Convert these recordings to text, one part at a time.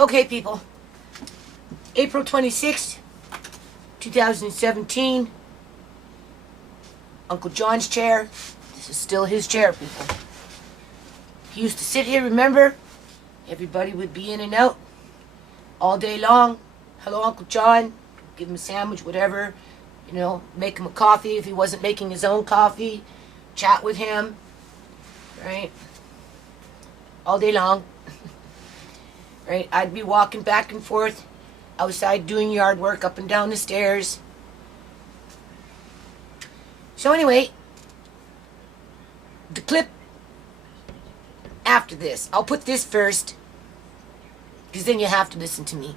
Okay, people. April 26th, 2017. Uncle John's chair. This is still his chair, people. He used to sit here, remember? Everybody would be in and out all day long. Hello, Uncle John. Give him a sandwich, whatever. You know, make him a coffee if he wasn't making his own coffee. Chat with him. Right? All day long. Right? I'd be walking back and forth outside doing yard work up and down the stairs. So anyway, the clip after this, I'll put this first, because then you have to listen to me.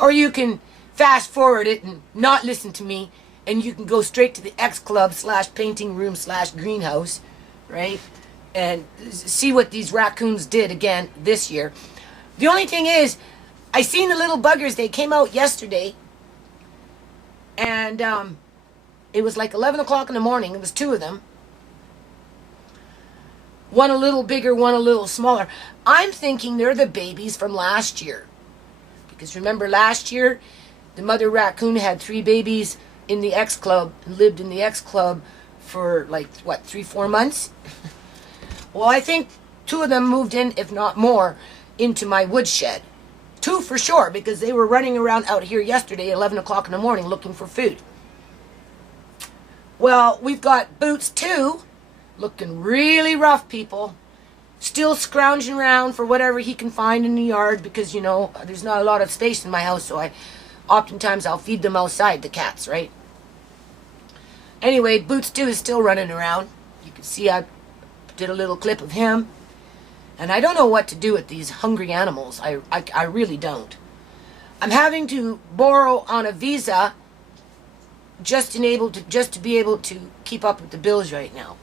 Or you can fast forward it and not listen to me, and you can go straight to the X Club / painting room / greenhouse, right? And see what these raccoons did again this year. The only thing is, I seen the little buggers. They came out yesterday, and it was like 11 o'clock in the morning. It was two of them. One a little bigger, one a little smaller. I'm thinking they're the babies from last year. Because remember last year, the mother raccoon had 3 babies in the X Club and lived in the X Club for like, what, 3-4 months? Well, I think 2 of them moved in, if not more, into my woodshed. 2 for sure, because they were running around out here yesterday at 11 o'clock in the morning looking for food. Well, we've got Boots too, looking really rough, people. Still scrounging around for whatever he can find in the yard because, you know, there's not a lot of space in my house, so oftentimes I'll feed them outside, the cats, right? Anyway, Boots 2 is still running around. You can see I did a little clip of him. And I don't know what to do with these hungry animals. I really don't. I'm having to borrow on a visa just to be able to keep up with the bills right now.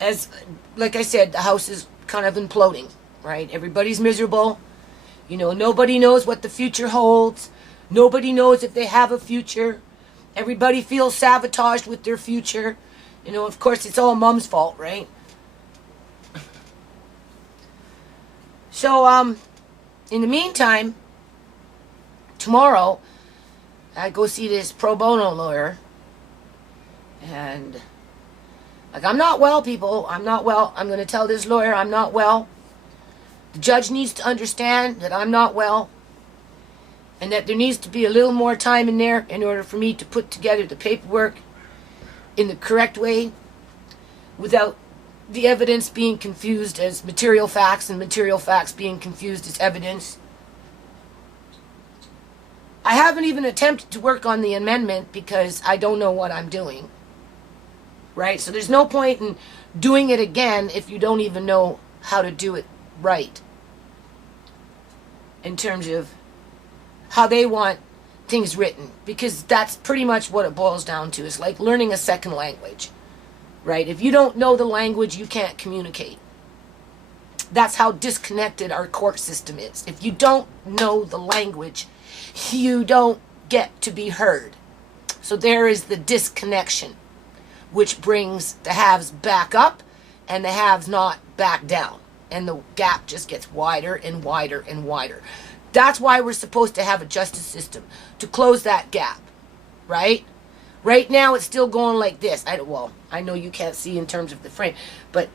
As, like I said, the house is kind of imploding, right? Everybody's miserable. You know, nobody knows what the future holds. Nobody knows if they have a future. Everybody feels sabotaged with their future. You know, of course, it's all Mom's fault, right? So, in the meantime, tomorrow, I go see this pro bono lawyer. And, like, I'm not well, people. I'm not well. I'm going to tell this lawyer I'm not well. The judge needs to understand that I'm not well. And that there needs to be a little more time in there in order for me to put together the paperwork in the correct way without the evidence being confused as material facts and material facts being confused as evidence. I haven't even attempted to work on the amendment because I don't know what I'm doing. Right? So there's no point in doing it again if you don't even know how to do it right. In terms of how they want things written. Because that's pretty much what it boils down to. It's like learning a second language. Right? If you don't know the language, you can't communicate. That's how disconnected our court system is. If you don't know the language, you don't get to be heard. So there is the disconnection, which brings the haves back up and the haves not back down. And the gap just gets wider and wider and wider. That's why we're supposed to have a justice system, to close that gap. Right? Right now, it's still going like this. I know you can't see in terms of the frame, but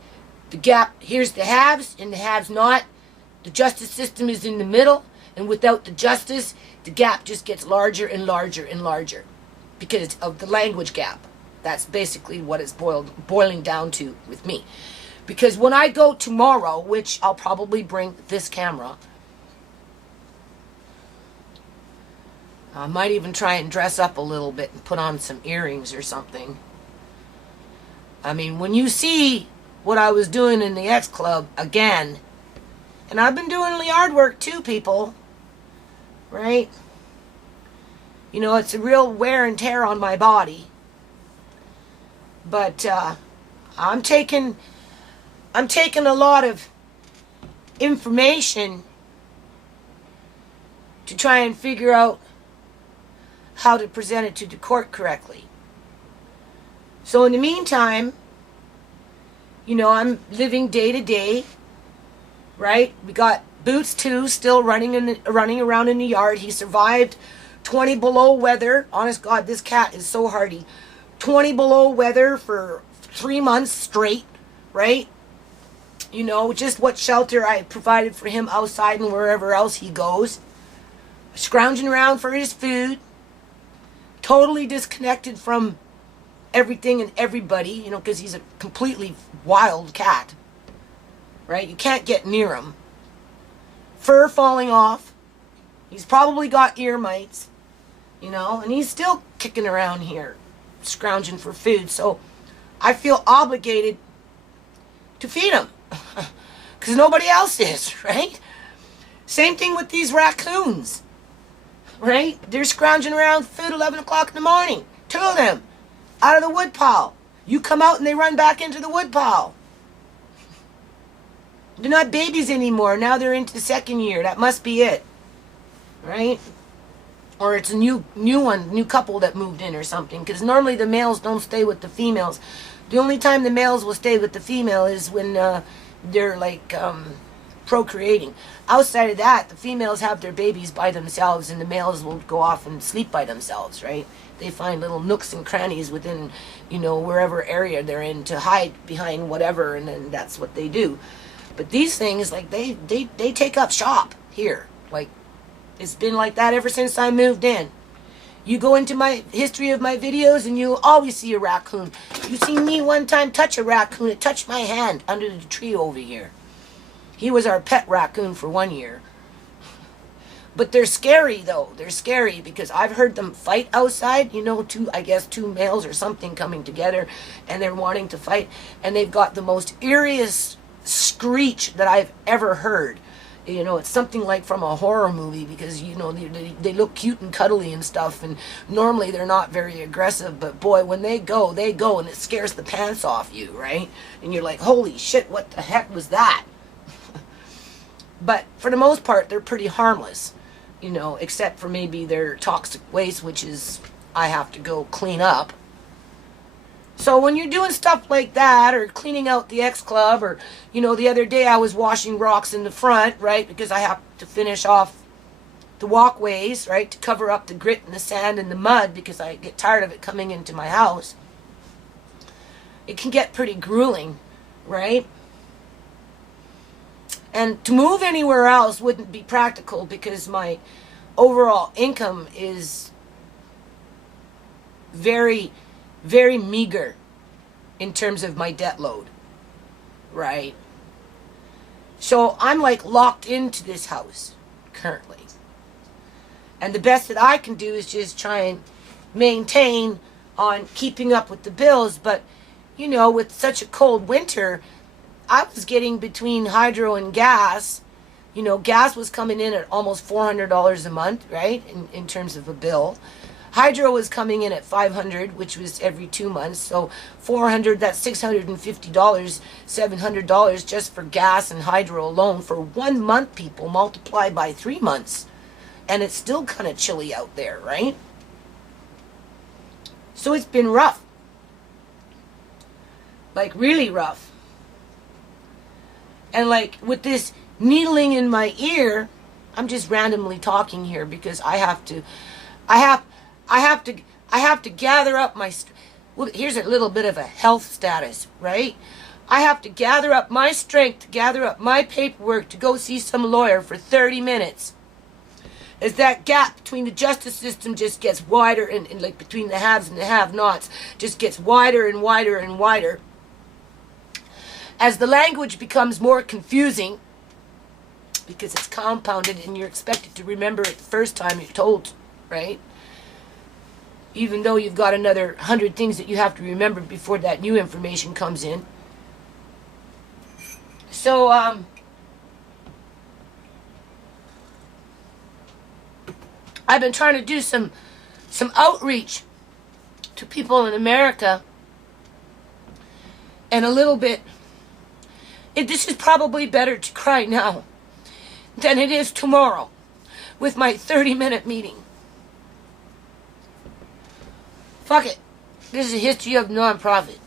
the gap, here's the haves and the haves not. The justice system is in the middle, and without the justice, the gap just gets larger and larger and larger because of the language gap. That's basically what it's boiling down to with me. Because when I go tomorrow, which I'll probably bring this camera, I might even try and dress up a little bit and put on some earrings or something. I mean, when you see what I was doing in the X Club again, and I've been doing the yard work too, people, right? You know, it's a real wear and tear on my body. But I'm taking a lot of information to try and figure out how to present it to the court correctly. So in the meantime, you know, I'm living day to day, right? We got Boots too, still running around in the yard. He survived 20 below weather. Honest God, this cat is so hardy. 20 below weather for 3 months straight, right? You know, just what shelter I provided for him outside and wherever else he goes. Scrounging around for his food. Totally disconnected from everything and everybody, you know, because he's a completely wild cat, right? You can't get near him. Fur falling off. He's probably got ear mites, you know, and he's still kicking around here, scrounging for food. So I feel obligated to feed him because nobody else is, right? Same thing with these raccoons, right? They're scrounging around for food 11 o'clock in the morning. 2 of them out of the wood pile. You come out and they run back into the wood pile. They're not babies anymore. Now they're into the 2nd year. That must be it. Right? Or it's a new couple that moved in or something. Because normally the males don't stay with the females. The only time the males will stay with the female is when they're like procreating. Outside of that, the females have their babies by themselves and the males will go off and sleep by themselves, right? They find little nooks and crannies within, you know, wherever area they're in to hide behind whatever, and then that's what they do. But these things, like, they take up shop here. Like, it's been like that ever since I moved in. You go into my history of my videos and you'll always see a raccoon. You see me one time touch a raccoon. It touched my hand under the tree over here. He was our pet raccoon for 1 year. But they're scary, though. They're scary because I've heard them fight outside. You know, I guess two males or something coming together and they're wanting to fight. And they've got the most eeriest screech that I've ever heard. You know, it's something like from a horror movie because, you know, they look cute and cuddly and stuff, and normally they're not very aggressive, but boy, when they go, and it scares the pants off you, right? And you're like, holy shit, what the heck was that? But for the most part, they're pretty harmless, you know, except for maybe their toxic waste, which is I have to go clean up. So when you're doing stuff like that, or cleaning out the X Club, or, you know, the other day I was washing rocks in the front, right, because I have to finish off the walkways, right, to cover up the grit and the sand and the mud, because I get tired of it coming into my house. It can get pretty grueling, right? And to move anywhere else wouldn't be practical because my overall income is very, very meager in terms of my debt load, right? So I'm like locked into this house currently. And the best that I can do is just try and maintain on keeping up with the bills. But, you know, with such a cold winter, I was getting between hydro and gas. You know, gas was coming in at almost $400 a month, right, in terms of a bill. Hydro was coming in at $500, which was every 2 months. So $400, that's $650, $700 just for gas and hydro alone for 1 month, people, multiplied by 3 months. And it's still kind of chilly out there, right? So it's been rough. Like, really rough. And like with this needling in my ear, I'm just randomly talking here because I have to gather up my, well, here's a little bit of a health status, right? I have to gather up my strength, to gather up my paperwork to go see some lawyer for 30 minutes. As that gap between the justice system just gets wider, and like between the haves and the have-nots just gets wider and wider and wider. As the language becomes more confusing, because it's compounded and you're expected to remember it the first time you're told, right? Even though you've got another 100 things that you have to remember before that new information comes in. So, I've been trying to do some outreach to people in America, and a little bit, this is probably better to cry now than it is tomorrow with my 30-minute meeting. Fuck it. This is a history of nonprofit.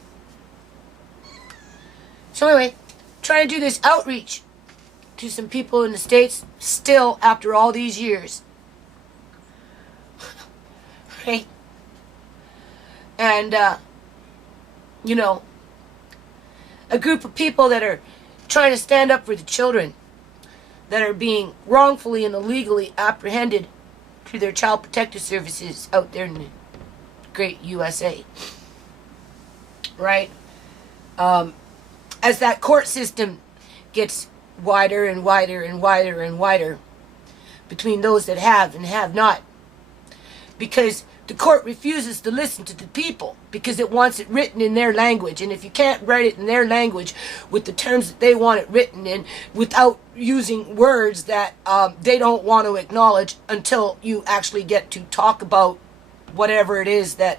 So anyway, trying to do this outreach to some people in the States still after all these years. Right? And, you know, a group of people that are trying to stand up for the children that are being wrongfully and illegally apprehended through their child protective services out there in the great USA. Right? As that court system gets wider and wider and wider and wider between those that have and have not, because the court refuses to listen to the people because it wants it written in their language. And if you can't write it in their language with the terms that they want it written in, without using words that they don't want to acknowledge until you actually get to talk about whatever it is that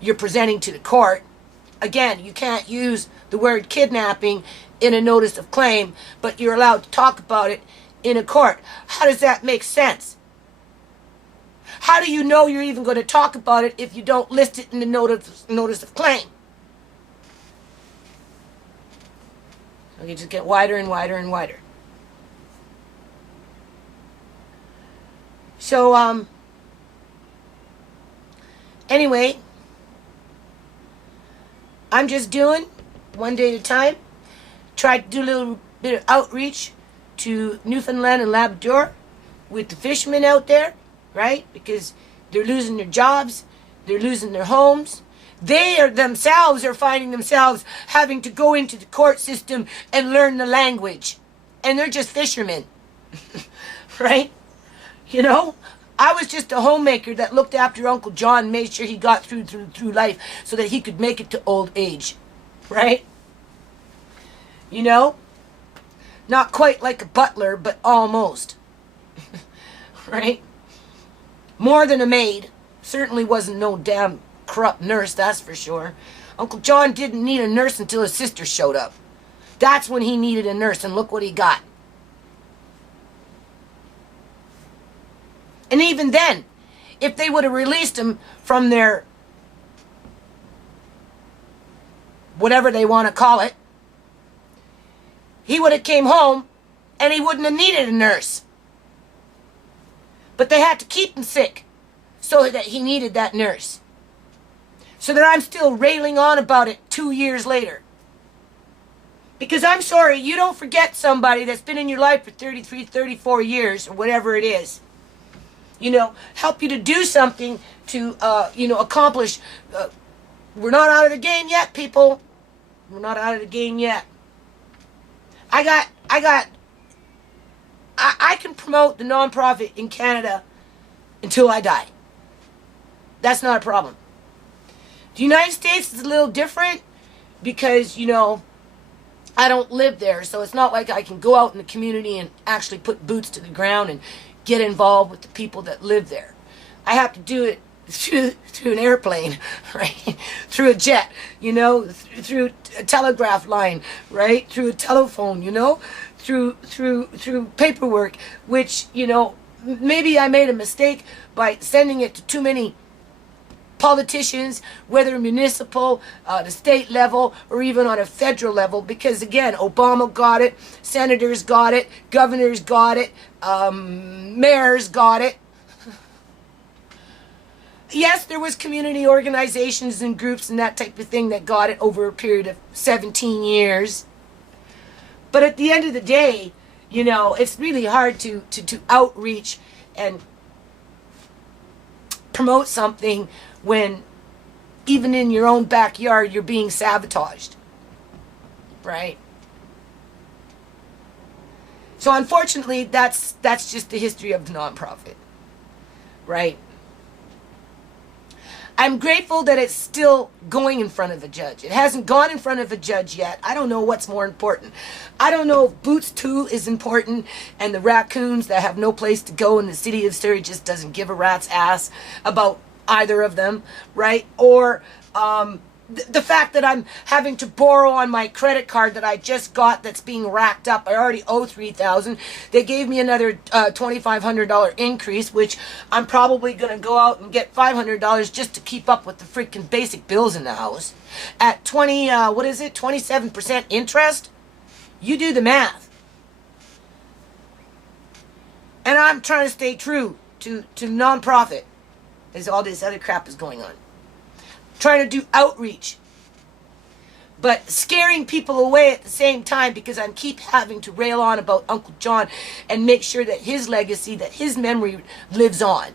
you're presenting to the court. Again, you can't use the word kidnapping in a notice of claim, but you're allowed to talk about it in a court. How does that make sense? How do you know you're even going to talk about it if you don't list it in the notice of claim? So you just get wider and wider and wider. So, anyway, I'm just doing one day at a time. Try to do a little bit of outreach to Newfoundland and Labrador with the fishermen out there, right? Because they're losing their jobs, they're losing their homes. They are themselves are finding themselves having to go into the court system and learn the language. And they're just fishermen, right? You know, I was just a homemaker that looked after Uncle John and made sure he got through life so that he could make it to old age, right? You know, not quite like a butler, but almost, right? More than a maid. Certainly wasn't no damn corrupt nurse, that's for sure. Uncle John didn't need a nurse until his sister showed up. That's when he needed a nurse, and look what he got. And even then, if they would have released him from their whatever they want to call it, he would have came home and he wouldn't have needed a nurse. But they had to keep him sick so that he needed that nurse. So that I'm still railing on about it 2 years later. Because I'm sorry, you don't forget somebody that's been in your life for 33, 34 years, or whatever it is. You know, help you to do something to, accomplish. We're not out of the game yet, people. We're not out of the game yet. I can promote the nonprofit in Canada until I die. That's not a problem. The United States is a little different because, I don't live there. So it's not like I can go out in the community and actually put boots to the ground and get involved with the people that live there. I have to do it through an airplane, right? Through a jet, through a telegraph line, right? Through a telephone, through paperwork, which, maybe I made a mistake by sending it to too many politicians, whether municipal, the state level, or even on a federal level, because again, Obama got it, senators got it, governors got it, mayors got it. Yes, there was community organizations and groups and that type of thing that got it over a period of 17 years. But at the end of the day, it's really hard to outreach and promote something when even in your own backyard you're being sabotaged, right? So unfortunately, that's just the history of the nonprofit, right? I'm grateful that it's still going in front of a judge. It hasn't gone in front of a judge yet. I don't know what's more important. I don't know if Boots 2 is important and the raccoons that have no place to go in the city of Surrey just doesn't give a rat's ass about either of them, right? Or the fact that I'm having to borrow on my credit card that I just got that's being racked up. I already owe $3,000. They gave me another $2,500 increase, which I'm probably going to go out and get $500 just to keep up with the freaking basic bills in the house. At 27% interest? You do the math. And I'm trying to stay true to nonprofit as all this other crap is going on. Trying to do outreach. But scaring people away at the same time because I keep having to rail on about Uncle John and make sure that his legacy, that his memory lives on.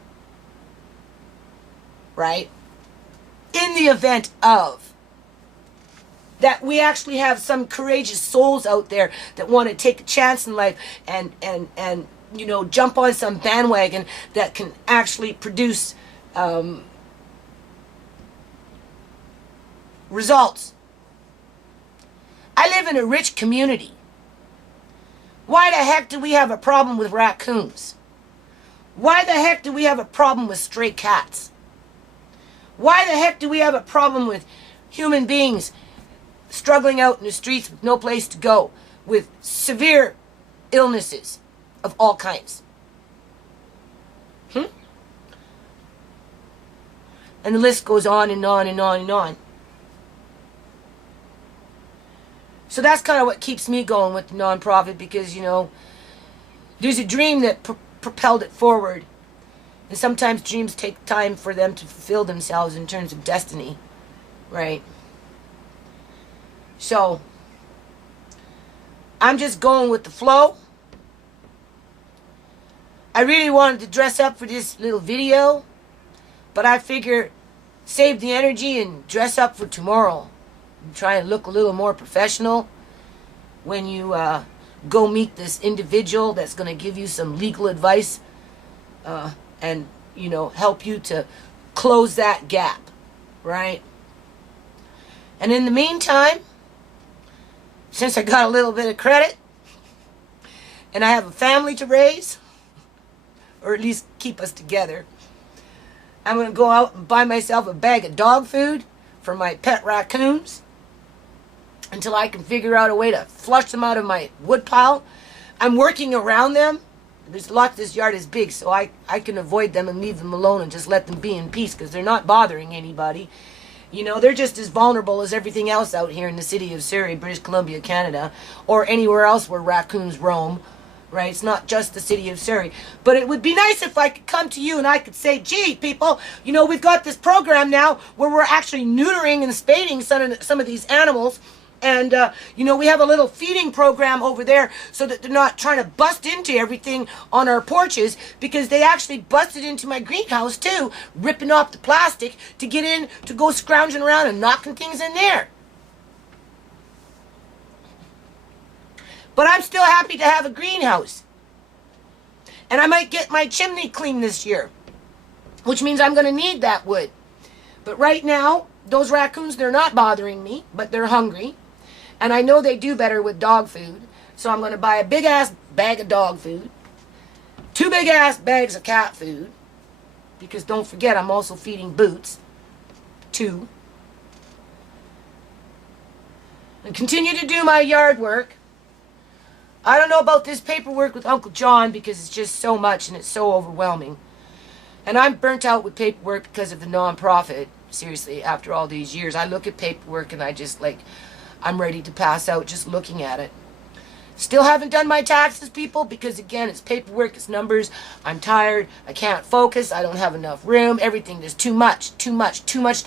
Right? In the event of that we actually have some courageous souls out there that want to take a chance in life and you know, jump on some bandwagon that can actually produce results. I live in a rich community. Why the heck do we have a problem with raccoons? Why the heck do we have a problem with stray cats? Why the heck do we have a problem with human beings struggling out in the streets with no place to go, with severe illnesses of all kinds? And the list goes on and on and on and on. So that's kind of what keeps me going with the nonprofit, because, you know, there's a dream that propelled it forward. And sometimes dreams take time for them to fulfill themselves in terms of destiny, right? So, I'm just going with the flow. I really wanted to dress up for this little video, but I figure save the energy and dress up for tomorrow. Try and look a little more professional when you go meet this individual that's going to give you some legal advice and, you know, help you to close that gap, right? And in the meantime, since I got a little bit of credit and I have a family to raise, or at least keep us together, I'm going to go out and buy myself a bag of dog food for my pet raccoons until I can figure out a way to flush them out of my wood pile. I'm working around them. There's lots, this yard is big, so I can avoid them and leave them alone and just let them be in peace, because they're not bothering anybody. You know, they're just as vulnerable as everything else out here in the city of Surrey, British Columbia, Canada, or anywhere else where raccoons roam. Right? It's not just the city of Surrey. But it would be nice if I could come to you and I could say, gee, people, you know, we've got this program now where we're actually neutering and spading some of these animals. And, you know, we have a little feeding program over there so that they're not trying to bust into everything on our porches, because they actually busted into my greenhouse too, ripping off the plastic to get in, to go scrounging around and knocking things in there. But I'm still happy to have a greenhouse. And I might get my chimney cleaned this year, which means I'm going to need that wood. But right now, those raccoons, they're not bothering me, but they're hungry. And I know they do better with dog food. So I'm going to buy a big-ass bag of dog food, 2 big-ass bags of cat food, because don't forget, I'm also feeding Boots, 2. And continue to do my yard work. I don't know about this paperwork with Uncle John, because it's just so much and it's so overwhelming. And I'm burnt out with paperwork because of the nonprofit. Seriously, after all these years, I look at paperwork and I just I'm ready to pass out just looking at it. Still haven't done my taxes, people, because again, it's paperwork, it's numbers. I'm tired, I can't focus, I don't have enough room, everything, there's too much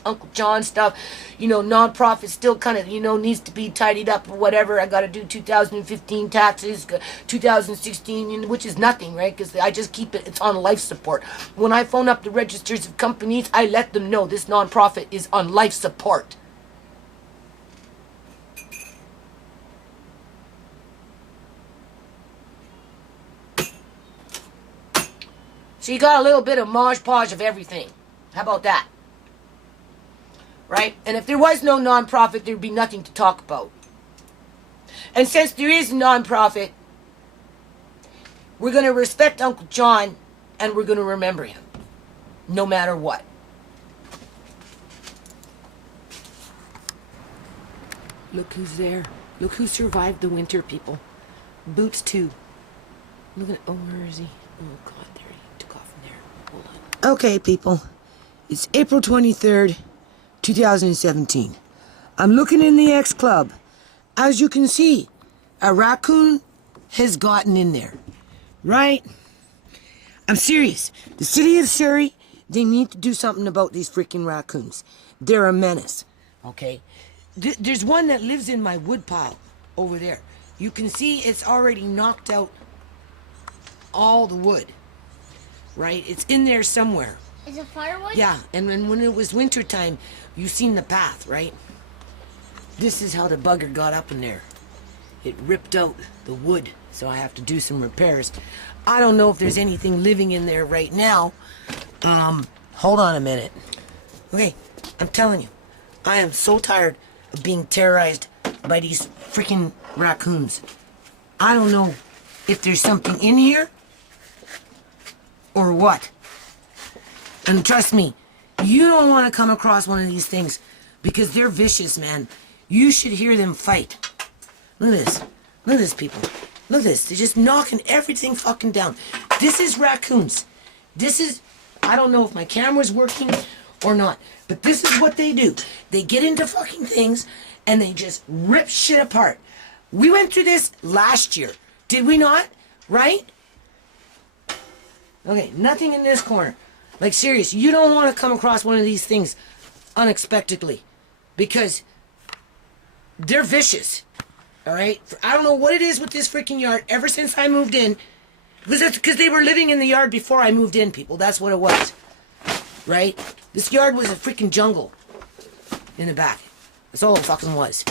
Uncle John stuff. You know, nonprofit still kind of, you know, needs to be tidied up or whatever. I got to do 2015 taxes, 2016, which is nothing, right? Because I just keep it, it's on life support. When I phone up the registers of companies, I let them know this nonprofit is on life support. So you got a little bit of modge-podge of everything. How about that? Right? And if there was no nonprofit, there'd be nothing to talk about. And since there is a nonprofit, we're going to respect Uncle John and we're going to remember him, no matter what. Look who's there. Look who survived the winter, people. Boots too. Look at, oh, where is he? Oh, God, there he took off from there. Hold on. Okay, people. It's April 23rd, 2017. I'm looking in the X Club. As you can see, a raccoon has gotten in there, right? I'm serious. The city of Surrey, they need to do something about these freaking raccoons. They're a menace, okay? There's one that lives in my wood pile over there. You can see it's already knocked out all the wood, right? It's in there somewhere. Is it firewood? Yeah, and then when it was winter time, you seen the path, right? This is how the bugger got up in there. It ripped out the wood, so I have to do some repairs. I don't know if there's anything living in there right now. Hold on a minute. Okay, I'm telling you, I am so tired of being terrorized by these freaking raccoons. I don't know if there's something in here or what. And trust me, you don't want to come across one of these things because they're vicious, man. You should hear them fight. Look at this. Look at this, people. Look at this. They're just knocking everything fucking down. This is raccoons. This is... I don't know if my camera's working or not, but this is what they do. They get into fucking things and they just rip shit apart. We went through this last year, did we not? Right? Okay, nothing in this corner. Like, serious, you don't want to come across one of these things unexpectedly because they're vicious. All right? I don't know what it is with this freaking yard ever since I moved in. Because they were living in the yard before I moved in, people. That's what it was. Right? This yard was a freaking jungle in the back. That's all it fucking was.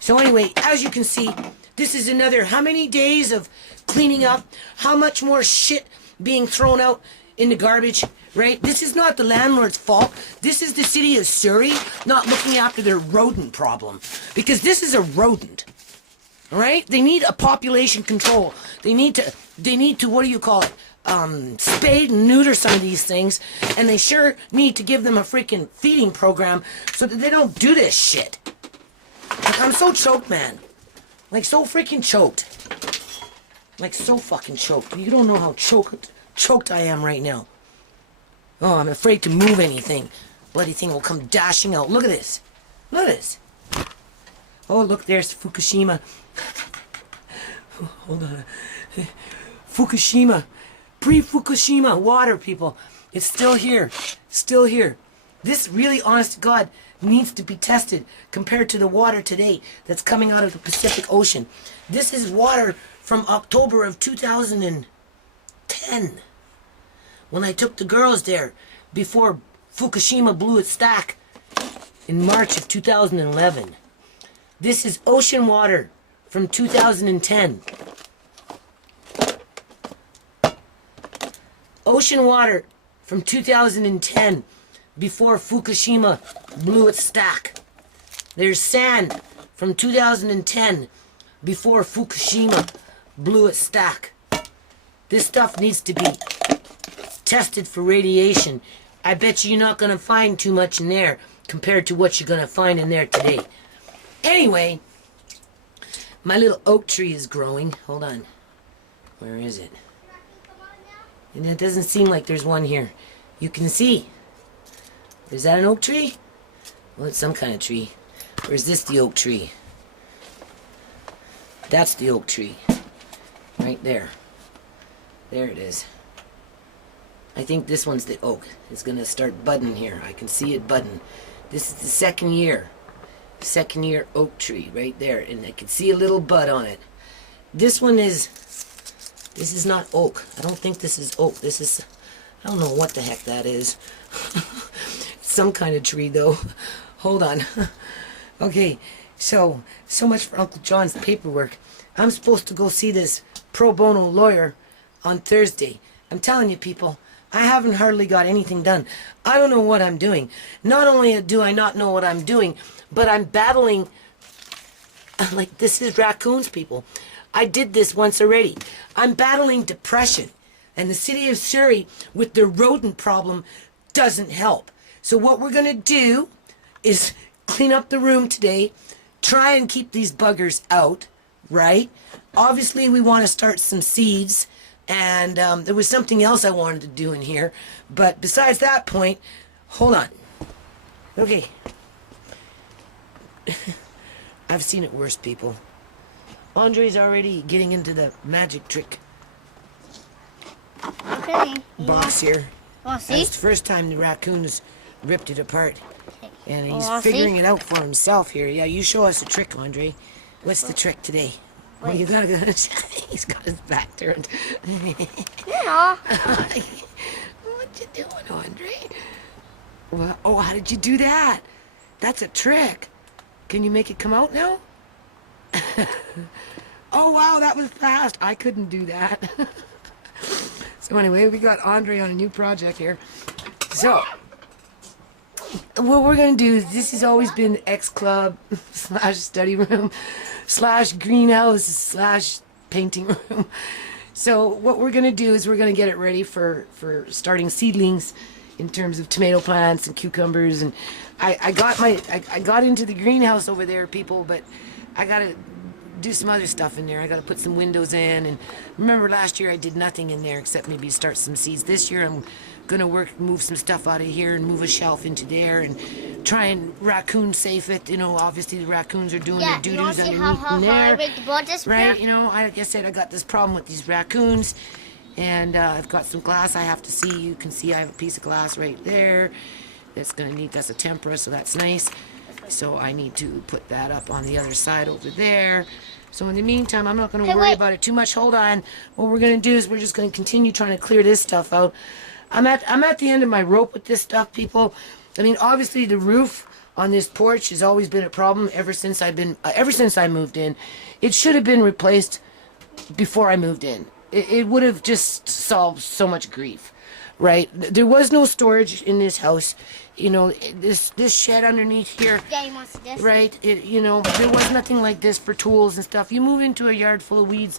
So anyway, as you can see, this is another how many days of cleaning up? How much more shit being thrown out in the garbage? Right? This is not the landlord's fault. This is the city of Surrey not looking after their rodent problem. Because this is a rodent. All right? They need a population control. They need to, what do you call it? Spade and neuter some of these things. And they sure need to give them a freaking feeding program so that they don't do this shit. Like, I'm so choked, man. Like, so freaking choked. Like, so fucking choked. You don't know how choked I am right now. Oh, I'm afraid to move anything. Bloody thing will come dashing out. Look at this. Look at this. Oh, look, there's Fukushima. Hold on. Fukushima. Pre-Fukushima water, people. It's still here. Still here. This really, honest to God, needs to be tested compared to the water today that's coming out of the Pacific Ocean. This is water from October of 2010. When I took the girls there before Fukushima blew its stack in March of 2011. This is ocean water from 2010. Ocean water from 2010 before Fukushima blew its stack. There's sand from 2010 before Fukushima blew its stack. This stuff needs to be tested for radiation. I bet you're not going to find too much in there compared to what you're going to find in there today. Anyway, my little oak tree is growing. Hold on. Where is it? And it doesn't seem like there's one here. You can see. Is that an oak tree? Well, it's some kind of tree. Or is this the oak tree? That's the oak tree. Right there. There it is. I think this one's the oak. It's going to start budding here. I can see it budding. This is the second year. Second year oak tree right there. And I can see a little bud on it. This one is... This is not oak. I don't think this is oak. This is... I don't know what the heck that is. Some kind of tree, though. Hold on. Okay, so much for Uncle John's paperwork. I'm supposed to go see this pro bono lawyer on Thursday. I'm telling you, people, I haven't hardly got anything done. I don't know what I'm doing. Not only do I not know what I'm doing, but I'm battling... Like, this is raccoons, people. I did this once already. I'm battling depression. And the city of Surrey, with their rodent problem, doesn't help. So what we're going to do is clean up the room today, try and keep these buggers out, right? Obviously, we want to start some seeds, and there was something else I wanted to do in here. But besides that point, hold on. Okay. I've seen it worse, people. Andre's already getting into the magic trick. Okay. Boss here. Oh, see? That's the first time the raccoons ripped it apart. And he's Oh, see? figuring it out for himself here. Yeah, you show us a trick, Andre. What's the trick today? Well, you gotta go. He's got his back turned. Yeah. What you doing, Andre? Well, oh, how did you do that? That's a trick. Can you make it come out now? Oh, wow, that was fast. I couldn't do that. So anyway, we got Andre on a new project here. So, what we're going to do is, this has always been X-Club / study room / greenhouse / painting room. So what we're going to do is we're going to get it ready for starting seedlings in terms of tomato plants and cucumbers. And I got into the greenhouse over there, people, but I got to do some other stuff in there. I got to put some windows in. And remember last year I did nothing in there except maybe start some seeds. This year I'm going to move some stuff out of here and move a shelf into there and try and raccoon safe it. You know, obviously the raccoons are doing their doo-doos underneath in there. Right, you know, like I said, I got this problem with these raccoons. And I've got some glass I have to see. You can see I have a piece of glass right there. That's a tempera, so that's nice. So I need to put that up on the other side over there. So in the meantime, I'm not going to worry about it too much. Hold on. What we're going to do is we're just going to continue trying to clear this stuff out. I'm at the end of my rope with this stuff, people. I mean, obviously the roof on this porch has always been a problem ever since I moved in. It should have been replaced before I moved in. It would have just solved so much grief, right? There was no storage in this house. You know, this shed underneath here, right? You know, there was nothing like this for tools and stuff. You move into a yard full of weeds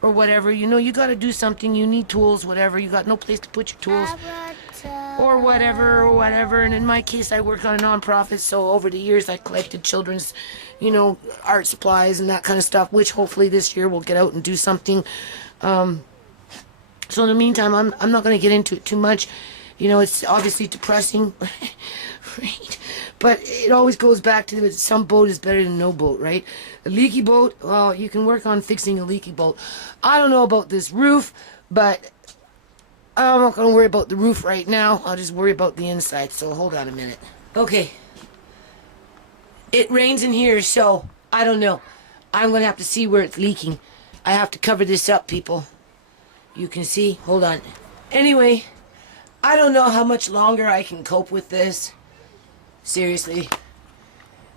or whatever, you know, you got to do something. You need tools, whatever. You got no place to put your tools or whatever. And in my case, I work on a nonprofit, so over the years I collected children's, you know, art supplies and that kind of stuff, which hopefully this year we'll get out and do something. So in the meantime, I'm not going to get into it too much. You know, it's obviously depressing, right? But it always goes back to some boat is better than no boat, right? A leaky boat, well, you can work on fixing a leaky boat. I don't know about this roof, but I'm not going to worry about the roof right now. I'll just worry about the inside, so hold on a minute. Okay. It rains in here, so I don't know. I'm going to have to see where it's leaking. I have to cover this up, people. You can see. Hold on. Anyway, I don't know how much longer I can cope with this. Seriously.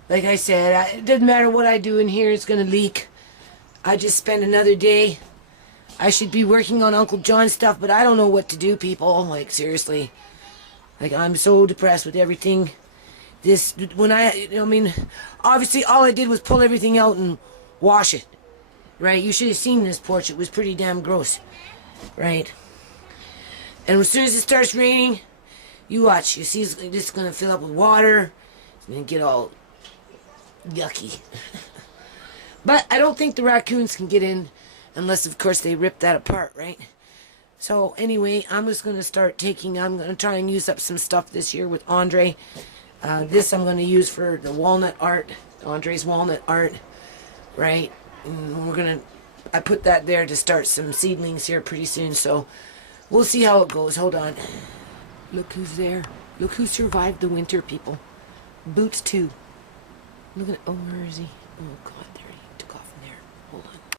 Like I said, it doesn't matter what I do in here, it's going to leak. I just spend another day. I should be working on Uncle John's stuff, but I don't know what to do, people. Like, seriously. Like, I'm so depressed with everything. I mean, obviously all I did was pull everything out and wash it. Right? You should have seen this porch. It was pretty damn gross. Right? And as soon as it starts raining, you watch. You see it's just going to fill up with water. It's going to get all yucky. But I don't think the raccoons can get in unless, of course, they rip that apart, right? So anyway, I'm just going to I'm going to try and use up some stuff this year with Andre. This I'm going to use for the walnut art, Andre's walnut art, right? And I put that there to start some seedlings here pretty soon, so we'll see how it goes. Hold on. Look who's there. Look who survived the winter, people. Boots too. Look at, oh, where is he? Oh God, there he took off from there. Hold on.